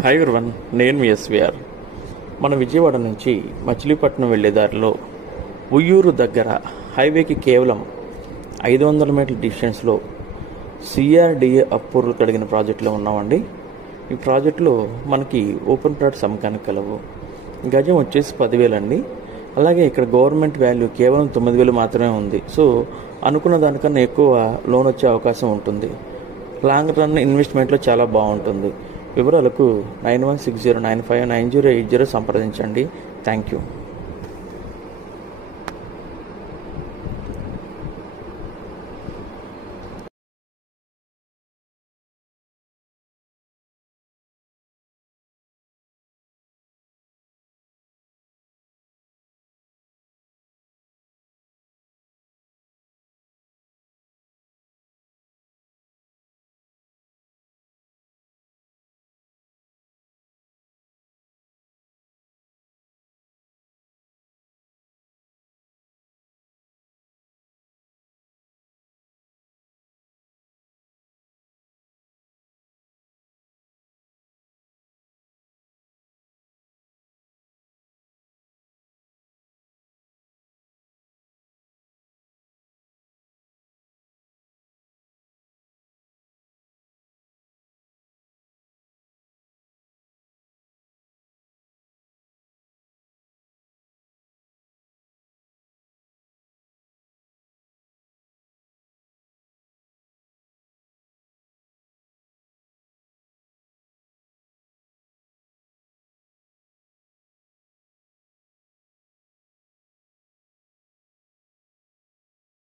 Hi everyone, నేను మీ SVR. మన విజయవాడ నుంచి మచిలీపట్నం వెళ్ళే దారిలో ఉయ్యూరు దగ్గర హైవేకి కేవలం 500 మీటర్ల డిస్టెన్స్లో సిఆర్డిఏ అప్రూవల్ కలిగిన ప్రాజెక్టులో ఉన్నామండి. ఈ ప్రాజెక్టులో మనకి ఓపెన్ ప్లాట్స్ అమ్మకానికి కలవు. గజం వచ్చేసి 10,000 అండి. అలాగే ఇక్కడ గవర్నమెంట్ వాల్యూ కేవలం 9,000 మాత్రమే ఉంది. సో అనుకున్న దానికన్నా ఎక్కువ లోన్ వచ్చే అవకాశం ఉంటుంది. లాంగ్ రన్ ఇన్వెస్ట్మెంట్లో చాలా బాగుంటుంది. వివరాలకు 9160959080 సంప్రదించండి. Thank you.